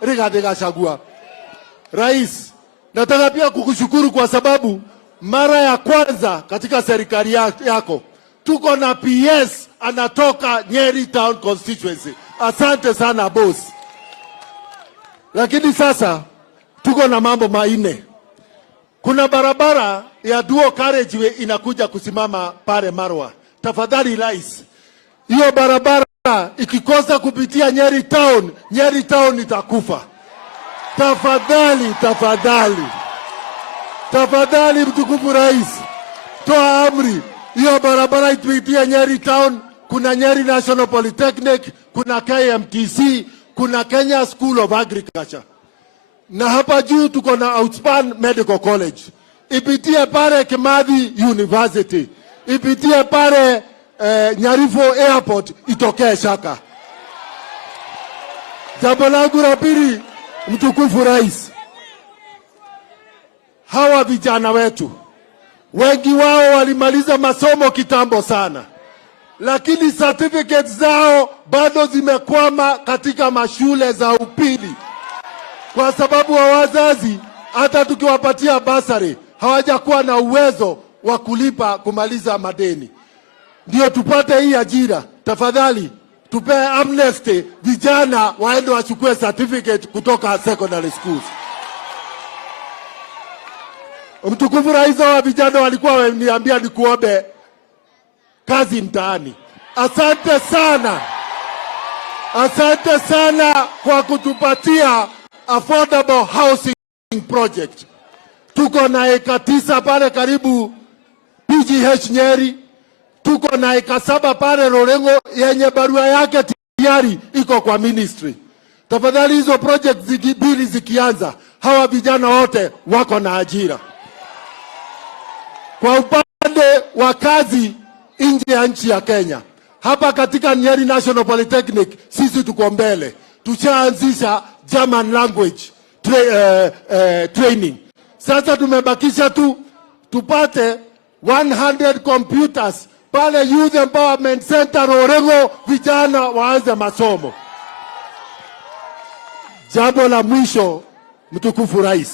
Rigathi Gachagua. Rais, nataka pia kukushukuru kwa sababu mara ya kwanza katika serikali yako tuko na PS anatoka Nyeri Town constituency. Asante sana boss. Lakini sasa tuko na mambo manne. Kuna barabara ya dual carriageway inakuja kusimama pale Marwa. Tafadhali rais, hiyo barabara ikikosa kupitia Nyeri Town itakufa. Tafadhali mtukufu rais, toa amri hiyo barabara ipitie Nyeri Town. Kuna Nyeri National Polytechnic, kuna KMTC, kuna Kenya School of Agriculture. Na hapa juu tuko na Outspan Medical College. Ipitie pale Kimathi University. Ipitie pale Nyarifo Airport, itokee Shaka. Jambo langu la pili, mtukufu rais, hawa vijana wetu wengi wao walimaliza masomo kitambo sana, lakini certificates zao bado zimekwama katika mashule za upili kwa sababu wa wazazi hata tukiwapatia basari hawajakuwa na uwezo wa kulipa kumaliza madeni. Ndio tupate hii ajira, tafadhali tupe amnesty, vijana waende wachukue certificate kutoka secondary schools. Mtukufu rais, wa vijana walikuwa wameniambia nikuombe kazi mtaani. Asante sana kwa kutupatia affordable housing project. Tuko na eka 9 pale karibu PGH Nyeri. Tuko na eka 7 pale Rorengo yenye barua yake tayari iko kwa ministry. Tafadhali hizo project mbili zikianza, hawa vijana wote wako na ajira. Kwa upande wa kazi nje ya nchi ya Kenya, hapa katika Nyeri National Polytechnic sisi tuko mbele. Tushaanzisha German language training. Sasa tumebakisha tupate 100 computers pale Youth Empowerment Center Orengo, vijana waanze masomo. Jambo la mwisho, mtukufu rais,